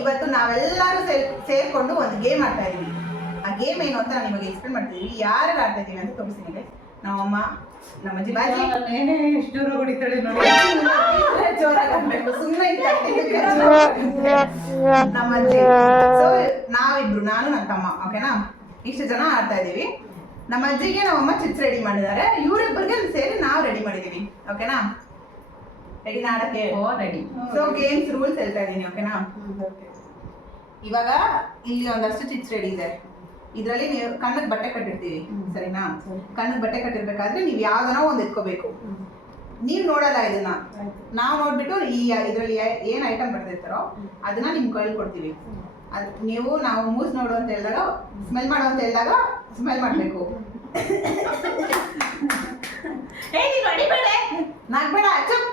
ಇವತ್ತು ನಾವೆಲ್ಲರೂ ಸೇರ್ ಸೇರ್ಕೊಂಡು ಒಂದು ಗೇಮ್ ಆಡ್ತಾ ಇದ್ದೀವಿ. ಆ ಗೇಮ್ ಏನು ಅಂತ ನಾನು ನಿಮಗೆ ಎಕ್ಸ್ಪ್ಲೇನ್ ಮಾಡ್ತಿದೀವಿ ಯಾರು ಆಡ್ತಾ ಇದೀವಿ ಅಂತ ತೋರಿಸ್ತೀನಿ ನಮ್ಮಮ್ಮ ನಮ್ಮ ಅಜ್ಜಿ ಬಾಜಿ. ಏನೇ ಎಷ್ಟು ಜೋರ ಹೊಡಿತಾಳೆ ನೋಡಿ. ಜೋರಾಗಿ. ನಮ್ಮ ಅಜ್ಜಿ. ಸೊ ನಾವಿಬ್ರು ನಾನು ನನ್ನ ತಮ್ಮ ಓಕೆನಾ ಇಷ್ಟು ಜನ ಆಡ್ತಾ ಇದ್ದೀವಿ. ನಮ್ಮ ಅಜ್ಜಿಗೆ ನಮ್ಮಮ್ಮ ಚಿಪ್ಸ್ ರೆಡಿ ಮಾಡಿದ್ದಾರೆ. ಇವರಿಬ್ಬರಿಗೆ ಸೇರಿ ನಾವು ರೆಡಿ ಮಾಡಿದ್ದೀವಿ ಓಕೆನಾ ರೆಡಿ ಆಡಕ್ಕೆ ಓ ರೆಡಿ ಸೊ ಗೇಮ್ಸ್ ರೂಲ್ಸ್ ಹೇಳ್ತಾ ಇದ್ದೀನಿ ಓಕೆನಾ ಇವಾಗ ಇಲ್ಲಿ ಒಂದಷ್ಟು ಚಿಪ್ಸ್ ರೆಡಿ ಇದೆ. ಇದರಲ್ಲಿ ನೀವು ಕಣ್ಣಕ್ಕೆ ಬಟ್ಟೆ ಕಟ್ಟಿರ್ತೀವಿ ಸರಿನಾ? ಕಣ್ಣಕ್ಕೆ ಬಟ್ಟೆ ಕಟ್ಟಿರ್ಬೇಕಾದ್ರೆ ನೀವು ಯಾವ್ದನೋ ಒಂದು ಎತ್ಕೋಬೇಕು. ನೀವು ನೋಡಲ್ಲ ಇದನ್ನ. ನಾವು ನೋಡ್ಬಿಟ್ಟು ಈ ಇದರಲ್ಲಿ ಏನ್ ಐಟಮ್ ಬರ್ತಿರ್ತಾರೋ ಅದನ್ನ ನಿಮ್ಗೆ ಕಳ್ ಕೊಡ್ತೀವಿ. ಅದ್ ನೀವು ನಾವು ಮೂಸ್ ನೋಡು ಅಂತ ಹೇಳಿದಾಗ ಸ್ಮೆಲ್ ಮಾಡು ಅಂತ ಹೇಳಿದಾಗ ಸ್ಮೆಲ್ ಮಾಡ್ಬೇಕು ಏ ನೀನು ಹೊಡಿಬೇಡ ನಾಗ್ಬೇಡ ಚುಪ್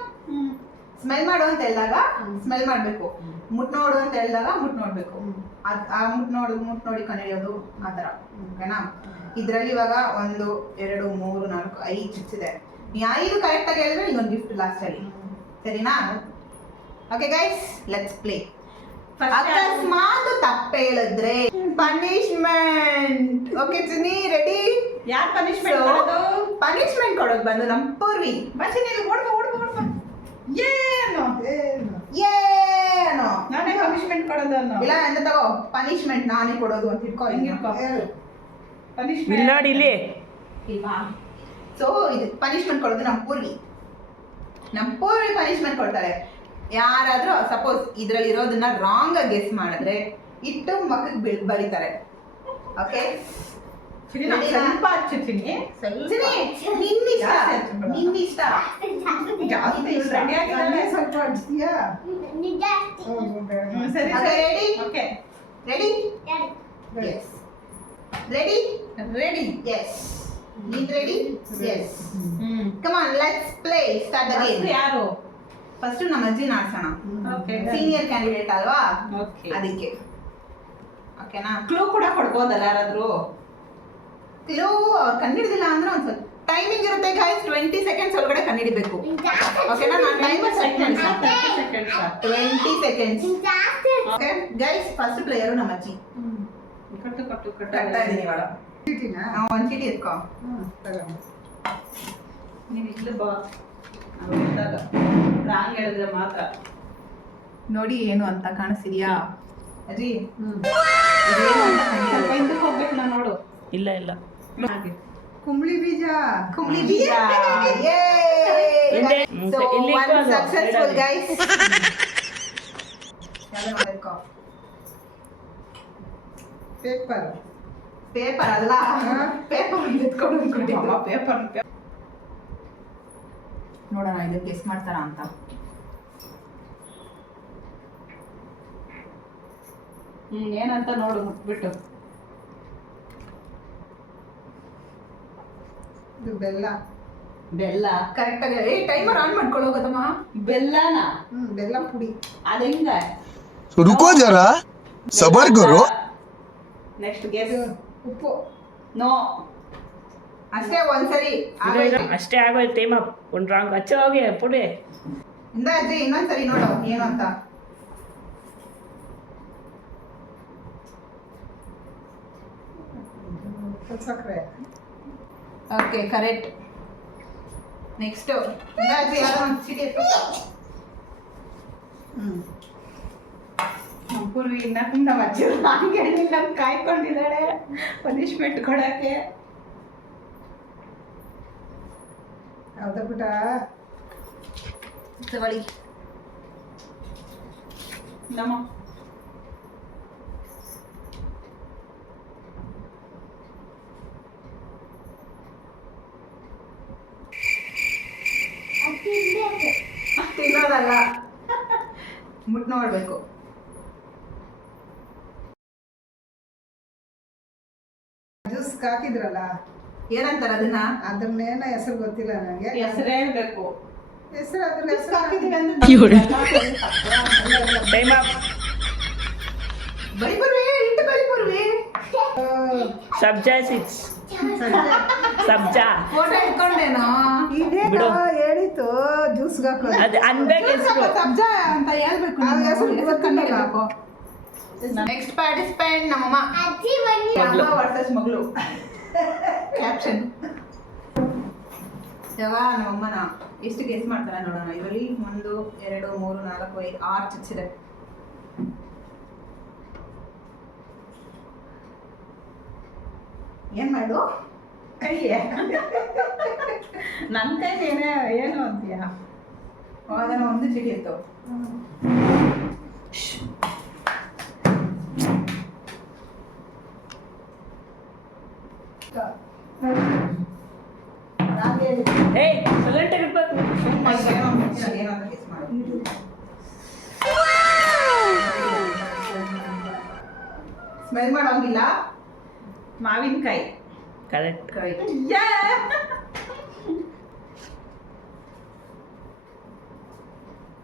ಸ್ಮೆಲ್ ಮಾಡು ಅಂತ ಹೇಳಿದಾಗ ಸ್ಮೆಲ್ ಮಾಡ್ಬೇಕು. ಮುಟ್ ನೋಡು ಅಂತ ಹೇಳಿದಾಗ ಮುಟ್ ನೋಡ್ಬೇಕು. ಅದ್ ಆ ಮುಟ್ ನೋಡು ಮುಟ್ ನೋಡಿ ಕಣಿಯೋದು ಆ ಥರ. ಓಕೆನಾ? ಇದ್ರಲ್ಲಿ ಇವಾಗ ಒಂದು ಎರಡು ಮೂರು ನಾಲ್ಕು ಐದು ಚಿಪ್ಸ್ ಇದೆ. ನೀ ಐದು ಕರೆಕ್ಟ್ ಆಗಿ ಹೇಳಿದ್ರೆ ನಿಂಗೊಂದು ಗಿಫ್ಟ್ ಲಾಸ್ಟ್ ಅಲ್ಲಿ. ಸರಿನಾ? ಓಕೆ ಗೈಸ್ ಲೆಟ್ಸ್ ಪ್ಲೇ ಅಕಸ್ಮಾತ್ ತಪ್ಪು ಹೇಳಿದ್ರೆ ಪನಿಷ್ಮೆಂಟ್ ಓಕೆ ಚಿನಿ ರೆಡಿ ಯಾರು ಪನಿಷ್ಮೆಂಟ್ ಕೊಡೋದು? ಪನಿಷ್ಮೆಂಟ್ ಕೊಡೋದು ಬಂದು ನಮ್ಮ ಪೂರ್ವಿ. ಬಸ್ ಓಡ್ಬ ಏನು? ಏನೋ? ನಾನೇ ಪನಿಷ್ಮೆಂಟ್ ಕೊಡೋದು ಅನ್ನೋ ಇಲ್ಲ ಎಂತ ತಗೋ? ಪನಿಷ್ಮೆಂಟ್ ನಾನೇ ಕೊಡೋದು ಅಂತ ಇಟ್ಕೋ. ಹಿಂಗೆ ಪನಿಷ್ಮೆಂಟ್ ಇಲ್ಲಿ ನೋಡಿ ಇಲ್ಲಿ. ಇಲ್ವಾ? ಸೊ ಇದು ಪನಿಷ್ಮೆಂಟ್ ಕೊಡೋದು ನಮ್ಮ ಪೂರ್ವಿ. ನಮ್ಮ ಪೂರ್ವಿ ಪನಿಷ್ಮೆಂಟ್ ಕೊಡ್ತಾರೆ. ಯಾರಾದರೂ ಸಪೋಸ್ ಇದರಲ್ಲಿ ಇರೋದನ್ನ ರಾಂಗ್ ಗೆಸ್ ಮಾಡಿದ್ರೆ ಇಟ್ಟು ಮಕ್ಕಳಿಗೆ ಬಿಳ್ ಬರೀತಾರೆ. ಓಕೆ ಸ್ವಲ್ಪ ಹಚ್ಚುತ್ತೀನಿ. ನಿನ್ನಿಷ್ಟ. ಜಾಸ್ತಿ ಹಚ್ಬಿಡು. ನಿನ್ನಿಷ್ಟ ಜಾಸ್ತಿ ರೆಡಿ ಆಗಿದ್ದಾಳೆ ಸ್ವಲ್ಪ ಅಡ್ಸ್ತೀಯಾ ಹ್ಮ್, ಸರಿ Okay, ಸರಿ. ready? Okay. Ready yes ready ready yes ನೀನ್ ready yes hmm come on let's play start the First game ಯಾರು? ಫಸ್ಟ್ ನಮ್ಮ ಅಜ್ಜಿ ಆಡ್ಸೋಣ ಓಕೆ ಸೀನಿಯರ್ ಕ್ಯಾಂಡಿಡೇಟ್ ಅಲ್ವಾ? ಓಕೆ ಅದಕ್ಕೆ. ಓಕೆನಾ ಕ್ಲೂ ಕೂಡ ಕೊಡ್ಬೋದಲ್ಲ ಯಾರಾದ್ರೂ? ಕ್ಲೂ ಅವ್ರು ಕಂಡಿಡ್ದಿಲ್ಲ ಅಂದ್ರೆ ಒಂದ್ ಸ್ವಲ್ಪ ಟೈಮಿಂಗ್ ಇರುತ್ತೆ ಗೈಸ್ ಟ್ವೆಂಟಿ ಸೆಕೆಂಡ್ಸ್ ಒಳಗಡೆ ಕಂಡಿಡಿಬೇಕು ಓಕೆನಾ ನಾನು ಟೈಮರ್ ಸೆಟ್ ಮಾಡಿ seconds twenty seconds okay guys first player ನಮ್ಮ ಅಜ್ಜಿ. ಕಟ್ಟು ಕಟ್ಟು ಕಟ್ತಾ ಕಟ್ಟು ಇದೀನಿ ಇವಾಗ. ಚೀಟಿನಾ ನಾವು ಒಂದ್ ಚೀಟಿ ಎತ್ಕೋ. ನೀನು ಇಲ್ಲಿ ಬಾ. ನಾವು ರಾಂಗ್ ಹೇಳಿದ್ರೆ ಮಾತ್ರ. ನೋಡಿ ಏನು ಅಂತ ಕಾಣಿಸಿದ್ಯಾ ಅಜ್ಜಿ. ಹೋಗ್ಬೇಕು ನಾನು ನೋಡು. ಇಲ್ಲ ಇಲ್ಲ. ಹಾಗೆ. ಕುಂಬಳಿ ಬೀಜ ಕುಂಬಳಿ ಬೀಜ ಹಿಂದೆ ಮುಂಚೆ ಇಲ್ಲಿ ಇಕ್ಕೋದು, ಸಕ್ಸಸ್ಫುಲ್ ಎರಡಲ್ಲಿ. ಗೈಸ್ ಪೇಪರ್ ಪೇಪರ್ ಅಲ್ಲ ಪೇಪರ್ ಎತ್ಕೊಂಡು ಅನ್ಕೊಂಡಿದ್ದೆ. ಪೇಪರ್ ನೋಡೋಣ ಇದು ಗೆಸ್ ಮಾಡ್ತಾರ ಅಂತ ಹ್ಮ್ ಏನಂತ ನೋಡು ಮುಟ್ಬಿಟ್ಟು ಇದು ಬೆಲ್ಲ. ಬೆಲ್ಲ. ಕರೆಕ್ಟಾಗಿ ಏ ಟೈಮರ್ ಆನ್ ಮಾಡ್ಕೊಳ್ಳೋ ಗೊತ್ತಮ್ಮ ಬೆಲ್ಲನ? ಹ್ಮ್ ಬೆಲ್ಲ ಪುಡಿ. ಅದು ರುಕೋ ಜರ. ಸಬರ್ ನೆಕ್ಸ್ಟ್ ಗೆಸ್ ಉಪ್ಪು. ನೋ ಅಷ್ಟೇ ಒಂದ್ಸರಿ. ಆಗೋಯ್ತು. ಅಷ್ಟೇ ಆಗೋಯ್ತು ಟೈಮ್ ಅಪ್ ಒಂದು ರಾಂಗ್ ಹಚ್ಚ ಹೋಗಿ ಪುಡಿ. ಇಂದ ಅಜ್ಜಿ ಇನ್ನೊಂದ್ಸರಿ ನೋಡು ಏನು ಅಂತ. ಸಕ್ಕರೆ ಓಕೆ ಕರೆಕ್ಟ್ ನೆಕ್ಸ್ಟ್ ಇಂದ ಅಜ್ಜಿ ಯಾರೋ ಒಂದು ಚೀಟಿ ಎತ್ತು. ಹ್ಮ್ ಪೂರ್ವಿ ಇನ್ನ ನಮ್ಮ ಅಜ್ಜಿ ಹಂಗೆ ಹೇಳಿಲ್ಲ ಕಾಯ್ಕೊಂಡಿದ್ದಾಳೆ. ಪನಿಷ್ಮೆಂಟ್ ಕೊಡಕ್ಕೆ. ಹೌದಾ ಪುಟ. ತಗೊಳ್ಳಿ. ನಮ್ಮ ತಿನ್ನೋದಲ್ಲ. ಮುಟ್ ನೋಡ್ಬೇಕು. ಜ್ಯೂಸ್ ಹಾಕಿದ್ರಲ್ಲ ಏನಂತಾರ ಅದನ್ನ? ಅದನ್ನೇನ ಹೆಸರು ಗೊತ್ತಿಲ್ಲ ನನಗೆ ಹೆಸರೇ ಬೇಕು ಹೆಸರು ಅದ್ರ ಹೆಸರು ಹಾಕಿದೀವಿ. ಅಂದ್ರೆ ಟೈಮ್ ಅಪ್ ಬಳಿ ಬರ್ವಿ ಇಟ್ಟು ಬಳಿ ಬರ್ವಿ ಸಬ್ಜಾ ಸಿಕ್ಸ್ ಸಬ್ಜಾ ಫೋಟೋ ಇಟ್ಕೊಂಡೇನೋ? ಇದೇನೋ ಬಿಡು. ಹೇಳಿತು ಜ್ಯೂಸ್ಗೆ ಹಾಕೋದು ಅದು ಅನ್ಬೇಕು ಹೆಸರು. ಸಬ್ಜಾ ಅಂತ ಹೇಳ್ಬೇಕು ಹೆಸರು. ನೆಕ್ಸ್ಟ್ ಪಾರ್ಟಿಸಿಪೆಂಟ್ ನಮ್ಮಮ್ಮ. ಅಮ್ಮ ವರ್ಸಸ್ ಮಗಳು. ಕ್ಯಾಪ್ಷನ್ ನಮ್ಮಮ್ಮನ. ಎಷ್ಟು ಗೆಸ್ ಮಾಡ್ತಾರೆ ನೋಡೋಣ. ಇದರಲ್ಲಿ ಒಂದು ಎರಡು ಮೂರು ನಾಲ್ಕು ಐದು ಆರು ಚಿಪ್ಸಿದೆ ಏನ್ ಮಾಡು? ಕೈಯೇ. ನನ್ನ ಕೈಲಿ ಏನೇ ಏನು ಅಂತೀಯ? ಅದನ್ನ ಒಂದು ಮಾಡು ಸ್ಮೆಲ್ ಮಾಡೋಂಗಿಲ್ಲ? ಮಾವಿನಕಾಯಿ. ಕರೆಕ್ಟ್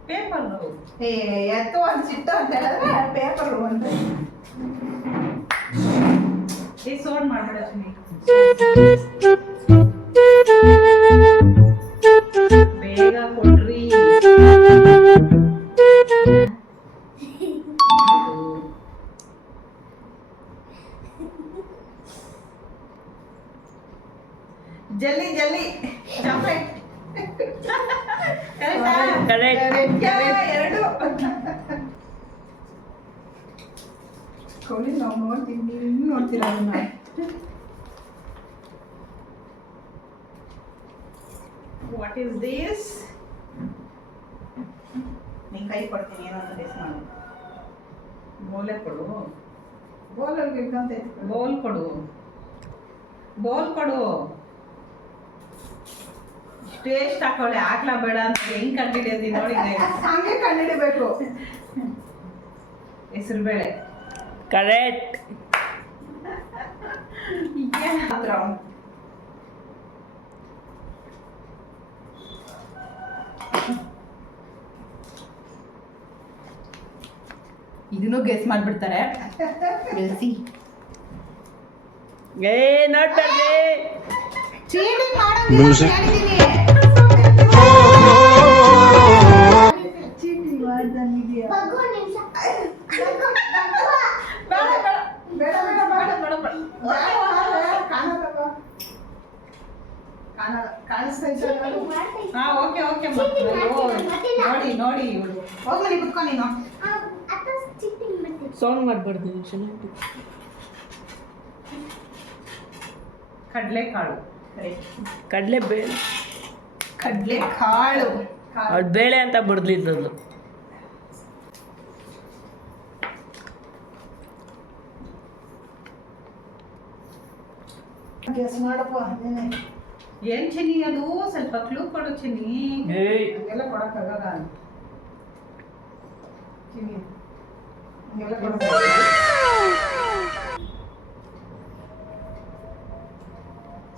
ಪೇಪರ್ ಏ ಎತ್ತು ಒಂದು ಸಿಟ್ಟು ಅಂತ ಹೇಳಿದ್ರೆ ಪೇಪರ್ ಒಂದು ಈ ಸೋಡ್ ಮಾಡ್ಬೇಡ ಕೊಡಿ ನಾವು ನೋಡ್ತೀವಿ ನೀವು ನೋಡ್ತೀರಾ ಅದನ್ನ? ವಾಟ್ ಈಸ್ ದಿಸ್ ನಿನ್ ಕೈ ಕೊಡ್ತೀನಿ ಏನೋ ಅಂತ ಗೆಸ್ ಮಾಡು ಬೋಲೆ ಕೊಡು. ಬೋಲಲ್ಲಿ ಇಟ್ಕೊಂತ ಬೋಲ್ ಕೊಡು. ಬೋಲ್ ಕೊಡು. ಟೇಸ್ಟ್ ಹಾಕೊಳ್ಳಿ ಹಾಕ್ಲಾ ಬೇಡ ಅಂತ ಹೆಂಗ್ ಕಂಡಿಡಿಯೋದಿ ನೋಡಿ ಹಂಗೆ ಕಂಡಿಡಿಬೇಕು. ಹೆಸರು ಬೇಳೆ. ಕರೆಕ್ಟ್ ಇದನ್ನು ಗೆಸ್ ಮಾಡ್ಬಿಡ್ತಾರೆ. ಬೆಳೆಸಿ ಏ ನೋಡ್ತಾರೆ ಚೀಟಿಂಗ್ ಮಾಡೋಂಗಿಲ್ಲ Music. ಹೇಳಿದ್ದೀನಿ ಚೀಟಿಂಗ್ ಮಾಡ್ದಂಗಿದೆಯಾ ಬೇಡ ಬೇಡ ಬೇಡ ಬೇಡ ಬೇಡ ಬೇಡ ಕಾಣಲ್ಲಪ್ಪ. ಕಾಣಲ್ಲ ಕಾಣಿಸ್ತಾ ಇದ್ದ ಹಾ ಓಕೆ ಓಕೆ ನೋಡಿ. ನೋಡಿ ಇವಳು ಹೋಗ್ ಮನೆ ಕುತ್ಕೊ ನೀನು. ಸೌಂಡ್ ಮಾಡ್ಬಾರ್ದು ಚೆನ್ನಾಗಿ. ಕಡಲೆಕಾಳು. ಕಡಲೆ ಬೇಳೆ ಕಡ್ಲೆ ಕಾಳು ಅವ್ಳು ಬೇಳೆ ಅಂತ ಬಡ್ದಿದ್ದದು ಗೆಸ್ ಮಾಡಪ್ಪ ನೀನೆ. ಏನ್ ಚಿನ್ನಿ? ಅದು ಸ್ವಲ್ಪ ಕ್ಲೂ ಕೊಡು ಚಿನ್ನಿ. ಎಲ್ಲ ಹಂಗೆಲ್ಲ ಕೊಡಕ್ಕಾಗಲ್ಲ ಚಿನ್ನಿ ಹಂಗೆಲ್ಲ ಕೊಡಕ್ಕಾಗಲ್ಲ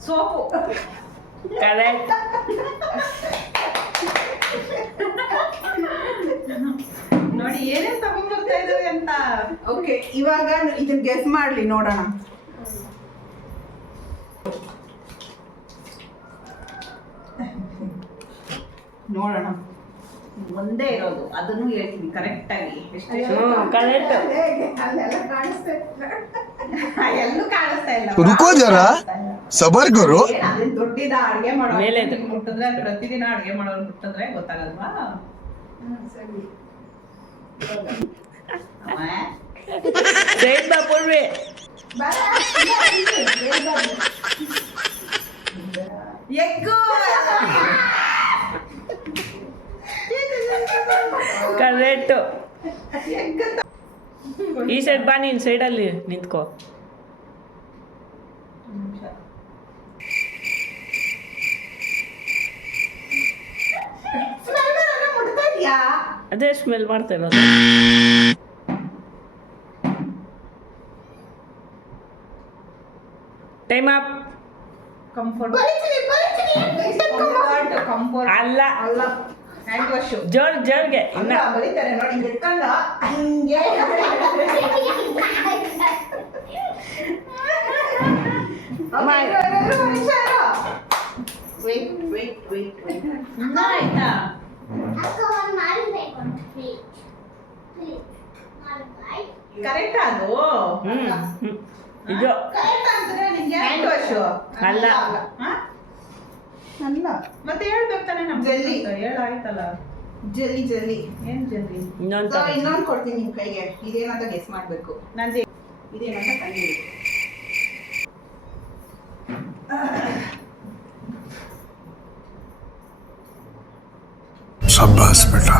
ಸೋಪು. ಕರೆಕ್ಟ್ ನೋಡಿ ಏನೇನ್ ತಗೊಂಡ್ಬರ್ತಾ ಇದಾವೆ ಅಂತ. ಓಕೆ ಇವಾಗ ಇದನ್ನ ಗೆಸ್ ಮಾಡ್ಲಿ ನೋಡೋಣ. ನೋಡೋಣ. ಒಂದೇ ಇರೋದು. ಅದನ್ನು ಹೇಳ್ತೀನಿ ಕರೆಕ್ಟಾಗಿ. ಎಷ್ಟು ಕರೆಕ್ಟ್. ಅಲ್ಲೆಲ್ಲ ಕಾಣಿಸ್ತಾ ಎಲ್ಲೂ ಕಾಣಿಸ್ತಾ ಇಲ್ಲ. ರುಕೋ ಜರ. ಸಬರ್ ದೊಡ್ಡಿದ ಅಡುಗೆ ಮಾಡೋ ಮುಟ್ಟಿದ್ರೆ ಪ್ರತಿದಿನ ಅಡುಗೆ ಮಾಡೋರು ಮುಟ್ಟಿದ್ರೆ ಗೊತ್ತಾಗಲ್ವಾ? ಸರಿ. ಎಗ್ಗು. ಕರೆಕ್ಟು ಈ ಸೈಡ್ ಬಾ ನೀನು ಸೈಡಲ್ಲಿ ನಿಂತ್ಕೋ. ಅದೇ ಸ್ಮೆಲ್ ಮಾಡ್ತಾ ಇರೋದು. ಟೈಮ್ ಅಪ್ ಕಂಫರ್ಟ್ ಅಲ್ಲ. ಅಲ್ಲ. ಹ್ಯಾಂಡ್ ವಾಶು ಜೋರ್ ಜೋರ್ಗೆ. ಇನ್ನ ಬರೀತಾರೆ ನೋಡಿ ಹಿಂಗ್. ಎತ್ಕೊಂಡು ಹಂಗೆ. Wait, wait, wait, wait. ಇನ್ನ ಆಯ್ತಾ? ಕರೆಕ್ಟ್ ಅದು. ಇದು ಹ್ಯಾಂಡ್ ವಾಶ್ ಅಲ್ಲ. ಅಲ್ಲ. ಮತ್ತೆ ಹೇಳ್ಬೇಕು ತಾನೇ ನಮ್ ಜಲ್ಲಿ. ಹೇಳಾಯ್ತಲ್ಲ ಜಲ್ಲಿ ಜಲ್ಲಿ. ಏನ್ ಜಲ್ಲಿ? ಇನ್ನೊಂದು ಇನ್ನೊಂದು ಕೊಡ್ತೀನಿ ನಿಮ್ ಕೈಗೆ. ಇದೇನಂತ ಗೆಸ್ ಮಾಡ್ಬೇಕು. ನಂದು ಇದೇನಂತ ಕಂಡಿಡಿ ಶಬ್ಬಾಸ್ ಬೇಟಾ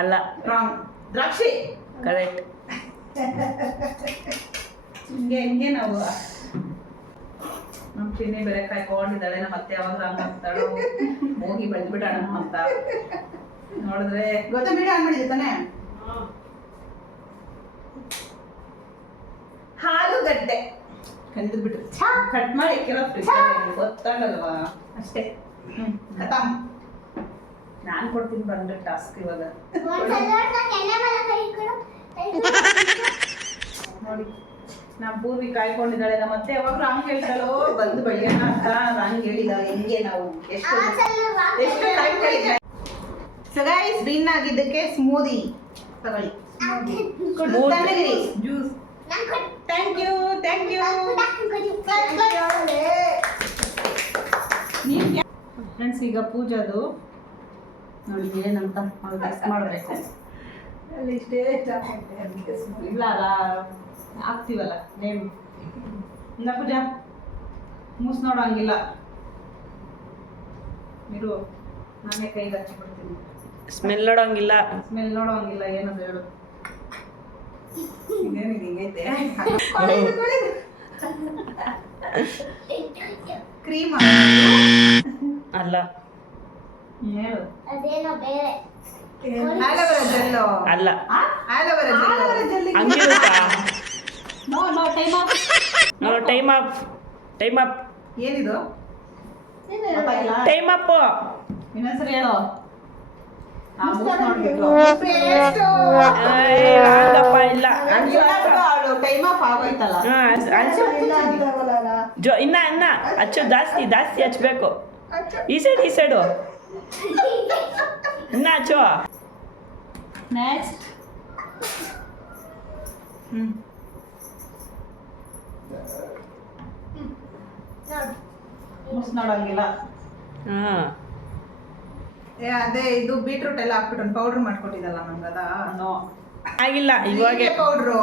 ಅಲ್ಲ. ದ್ರಾಕ್ಷಿ. ಕರೆಕ್ಟ್ ಹಿಂಗೆ ಹಿಂಗೆ ನಾವು ನಮ್ ಚಿನ್ನಿ ಬೆಲೆ ಕಾಯ್ಕೊಂಡಿದ್ದಾಳೆ ನಮ್ಮ ಅತ್ತೆ ಯಾವಾಗ ಹಂಗ ಅಂತಾಳು. ಹೋಗಿ ಬೆಳೆದ್ಬಿಟ್ಟಣ ಅಂತ ನೋಡಿದ್ರೆ ಗೊತ್ತಾ ಬಿಡಿ ತಾನೆ? ಹಾಲು ತಾನೇ ಹಾಲುಗಡ್ಡೆ ಕಂಡಿದ್ ಬಿಟ್ರು ಕಟ್ ಮಾಡಿ ಇಕ್ಕಿರೋ ಗೊತ್ತಾಗಲ್ವಾ? ಅಷ್ಟೇ. ಹ್ಮ್. ಖತಮ್ ನಾನ್ ಕೊಡ್ತೀನಿ ಬಂದ್ರೆ ಟಾಸ್ಕ್ ಇವಾಗ. ನೋಡಿ. ನಮ್ಮ ಪೂರ್ವಿ ಕಾಯ್ಕೊಂಡಿದ್ದಾಳೆ ನಮ್ಮ ಅತ್ತೆ ಯಾವಾಗ ರಾಂಗ್ ಹೇಳ್ತಾಳೋ ಬಂದು ಬೆಳೆಯೋಣ ಅಂತ. ರಾಂಗ್ ಹೇಳಿದ ಹೆಂಗೆ ನಾವು ಎಷ್ಟು ಎಷ್ಟು ಟೈಮ್ ಕೇಳಿದ್ರೆ ಸೊ ಗೈಸ್ ಆಗಿದ್ದಕ್ಕೆ ಸ್ಮೂದಿ ತಗೊಳ್ಳಿ. ತಣ್ಣಗಿರಿ juice thank you thank you friends ಈಗ ಪೂಜಾದು ನೋಡಿ ಏನಂತ ಅವ್ಳು ಗೆಸ್ ಮಾಡಬೇಕು. ಅಲ್ಲಿ ಇಷ್ಟೇ. ಇಲ್ಲ ಅಲ್ಲ. ಹಾಕ್ತೀವಲ್ಲ ನೇಮ್ ಇಲ್ಲ ಪೂಜಾ ಮೂಸ್ ನೋಡೋಂಗಿಲ್ಲ. ಇರು ನಾನೇ ಕೈಗೆ ಹಚ್ಚಿಬಿಡ್ತೀನಿ ಸ್ಮೆಲ್ ನೋಡೋಂಗಿಲ್ಲ. ಸ್ಮೆಲ್ ನೋಡೋಂಗಿಲ್ಲ ಏನದು ಹೇಳು. ಇದೇನಿದೆ ಹಿಂಗೈತೆ. ಕ್ರೀಮ್. ಅಲ್ಲ. ಹೇಳು. ಅದೇನೋ ಬೇರೆ. ಆಲೋವೆರಾ ಜೆಲ್ಲು ಅಲ್ಲ aloe vera gel ಹಂಗಿರುತ್ತಾ no no time off no time up time up ಏನಿದು? ಟೈಮ್ ಅಪ್ ಇನ್ನೊಂದ್ಸರಿ ಹೇಳು. ಆಗಪ್ಪ ಇಲ್ಲ. ಆಫ್ ಜೋ ಇನ್ನ ಇನ್ನ. ಹಚ್ಚು ಜಾಸ್ತಿ ಜಾಸ್ತಿ ಹಚ್ಬೇಕು. ಈ ಸೈಡ್ ಈ ಸೈಡು ಇನ್ನ ಹಚ್ಚು. Next hmm. ಮೂಸ್ ನೋಡಂಗಿಲ್ಲ. ಹಾ. ಏ ಅದೇ ಇದು ಬೀಟ್ರೂಟ್ ಎಲ್ಲ ಹಾಕ್ಬಿಟ್ಟು ಪೌಡರ್ ಮಾಡ್ಕೊಟ್ಟಿದ್ದಲ್ಲ ನಂಗಲ್ಲ ಅದ ನೋ ಆಗಿಲ್ಲ ಇವಾಗ. ಪೌಡ್ರು.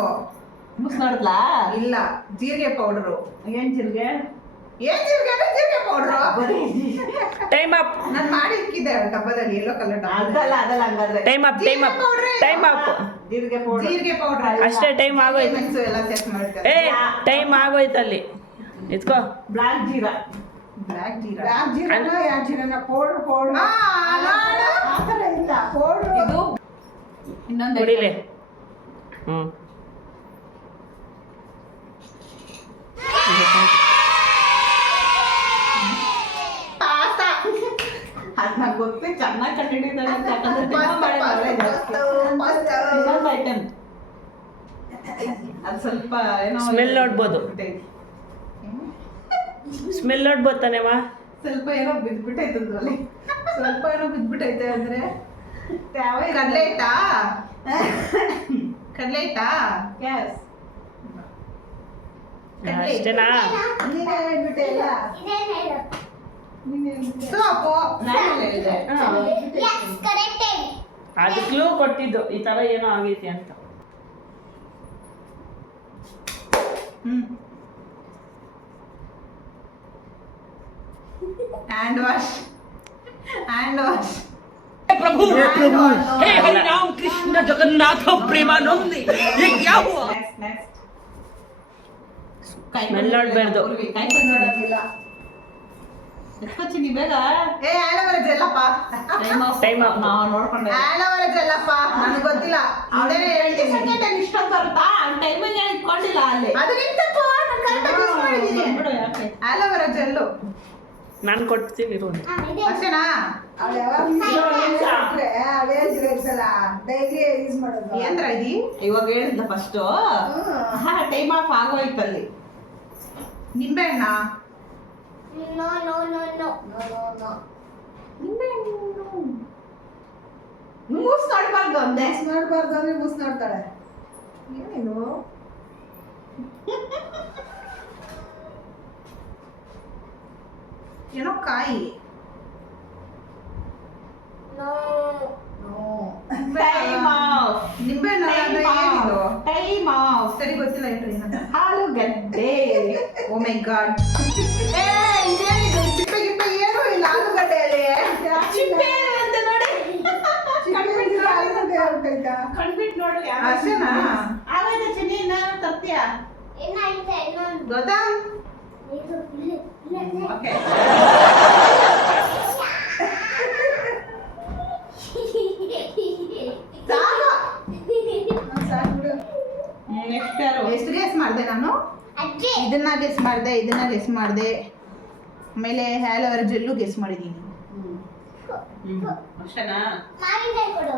ನೋಡಿದ್ಲಾ? ಇಲ್ಲ ಜೀರಿಗೆ ಪೌಡ್ರು. ಏನ್ ಜೀರಿಗೆ? ಏನ್ ಜೀರಿಗೆ ಅಂದ್ರೆ ಜೀರಿಗೆ ಪೌಡ್ರು? Time up. ನಾನು ಮಾಡಿ ಇಕ್ಕಿದ್ದೆ ಡಬ್ಬದಲ್ಲಿ ಎಲ್ಲೋ ಕಲರ್ ಅದಲ್ಲ ಅದಲ್ಲ ಹಂಗಾದ್ರೆ. Time up time up. Time up. ಜೀರಿಗೆ ಪೌಡರ್. ಜೀರಿಗೆ ಪೌಡ್ರ್ ಅಷ್ಟೇ ಟೈಮ್ ಆಗೋಯ್ತು. ಎಲ್ಲ ಸೆಟ್ ಮಾಡ್ತಾರೆ. ಏ ಟೈಮ್ ಆಗೋಯ್ತಲ್ಲಿ. ಇದ್ಕೋ. ಬ್ಲಾಕ್ ಜೀರಾ. ಬ್ಲ್ಯಾಕ್ ಜೀರಾ ಯಾವ ಜೀರನ ಯಾವ ಜೀರನ ಪೌಡ್ರ್ ಪೌಡ್ರ್. ಆ, ಥರ ಇಲ್ಲ. ಪೌಡ್ರ್. ಇದು ಇನ್ನೊಂದು ಕುಡಿಲಿ. ಹ್ಞೂ ಅದ್ ನಂಗೆ ಗೊತ್ತೇ ಚೆನ್ನಾಗಿ ಕಂಡಿಡಿದಾಳೆ ಅಂತ ಯಾಕಂದ್ರೆ. ಇನ್ನೊಂದು ಐಟಮ್. ಅದು ಸ್ವಲ್ಪ ಏನೋ ಸ್ಮೆಲ್ ನೋಡ್ಬೋದು. ಸ್ಮೆಲ್ ನೋಡಿ ಬರ್ತಾನೆವಾ ಸ್ವಲ್ಪ ಏನೋ ಬಿದ್ಬಿಟ್ಟೈತೆ ಅದ್ರಲ್ಲಿ. ಸ್ವಲ್ಪ ಏನೋ ಬಿದ್ಬಿಟ್ಟೈತೆ ಅಂದ್ರೆ ಯಾವ ಕಡಲೆ ಹಿಟ್ಟಾ? ಕಡಲೆ ಹಿಟ್ಟಾ? Yes. ಕಡ್ಲೆ ಅಷ್ಟೇನಾ? ನೀನೇ ಹೇಳ್ಬಿಟ್ಟೆ ಇಲ್ಲ ನೀನೇ ಹೇಳ್ಬಿಟ್ಟೆ. ಸೋಪು ನಾನು ಹೇಳಿದೆ. ಎಸ್ ಕರೆಕ್ಟ್ ಅದು ಕ್ಲೂ ಕೊಟ್ಟಿದ್ದು. ಈ ತರ ಏನೋ ಆಗೈತಿ ಅಂತ. ಹ್ಮ್. ಹ್ಯಾಂಡ್ ವಾಶ್ ಹ್ಯಾಂಡ್ ವಾಶ್ प्रभु हे प्रभु हे हरि राम कृष्ण जगन्नाथ प्रेमानंद ये क्या हुआ ನೆಕ್ಸ್ಟ್ ನೆಕ್ಸ್ಟ್ Smell ನೋಡ್ಬಾರ್ದು. ಕೈ ಕೊಂಡು ನೋಡಂಗಿಲ್ಲ ಎತ್ಕೊಚ್ಚಿನಿ ಬೇಗ ಏ aloe vera ಜೆಲ್ಲಪ್ಪ time of Time off. ನಾವು ನೋಡ್ಕೊಂಡೆ ಆಲೋವೆರಾ ಜೆಲ್ಲಪ್ಪ ನನಗೆ ಗೊತ್ತಿಲ್ಲ ಅವಳೇ ಹೇಳ್ತೀನಿ ಸೆಕೆಂಡ್ ಇಷ್ಟೊಂದು ಬರುತ್ತಾ ಟೈಮಿಗೆ ಇಟ್ಕೊಂಡಿಲ್ಲ ಅಲ್ಲಿ ಅದು ನಿಂತಪ್ಪ ನಾನು ಕರೆಕ್ಟಾಗಿ ಯೂಸ್ ಮಾಡಿದ್ದೀನಿ ಬಂದ್ಬಿಡು ಯಾಕೆ ಆಲೋವೆರಾ ಜೆಲ್ಲು ನಾನು ಕೊಡ್ತೀನಿ ಇರು. ಅಷ್ಟೇನಾ? ಏನ್ರ ಇದಿ? ಇವಾಗ ಹೇಳಿದ್ನ ಫಸ್ಟ್ ಹಾ ಟೈಮ್ ಆಫ್ ಆಗೋಯ್ತಲ್ಲಿ ನಿಂಬೆ ಹಣ್ಣ no no no no no, no, no. ನಿಂಬೆ ಹಣ್ಣು ಮೂಸ್ ನೋಡ್ಬಾರ್ದು ಅಂದೆ ನೋಡ್ಬಾರ್ದು ಮಾಡ್ಬಾರ್ದು ಅಂದ್ರೆ ಮೂಸ್ ನೋಡ್ತಾಳೆ. ಏನು ಏನೋ ಕಾಯಿ. ಸರಿ ಗೊತ್ತಿಲ್ಲ ಏನಂತ ಆಲೂಗಡ್ಡೆ. ಓ ಮೈ ಗಾಡ್ ಏ ಇದೇನಿದು? ಚಿಪ್ಪೆ ಗಿಪ್ಪೆ ಏನೂ ಇಲ್ಲ ಆಲೂಗಡ್ಡೆಯಲ್ಲಿ ಚಿಪ್ಪೆ ಅಂತ ನೋಡಿ. ಚಿಕ್ಕದಿದ್ರೆ ಆಲೂಗಡ್ಡೆ ಆಗ್ಬೇಕಾ? ಕಣ್ಬಿಟ್ಟು ನೋಡು ಅಷ್ಟೇನಾ? ಆಗೋಯ್ತು ಚಿನ್ನಿ ನಾನು ಇನ್ನೊಂದು. ಗೊತ್ತಾ? ಓಕೆ ಸಾಕು ಹಾ, ಸಾಕು ಬಿಡು. ನೆಕ್ಸ್ಟ್ ಯಾರು ಎಷ್ಟು ಗೆಸ್ ಮಾಡಿದೆ ನಾನು ಅಜ್ಜಿ ಇದನ್ನ ಗೆಸ್ ಮಾಡಿದೆ ಇದನ್ನ ಗೆಸ್ ಮಾಡಿದೆ. ಆಮೇಲೆ ಹ್ಯಾಲೋವರ್ ಜೆಲ್ಲು ಗೆಸ್ ಮಾಡಿದ್ದೀನಿ ಅಷ್ಟೇನಾ ಮಾವಿನಕಾಯಿ ಕೊಡು?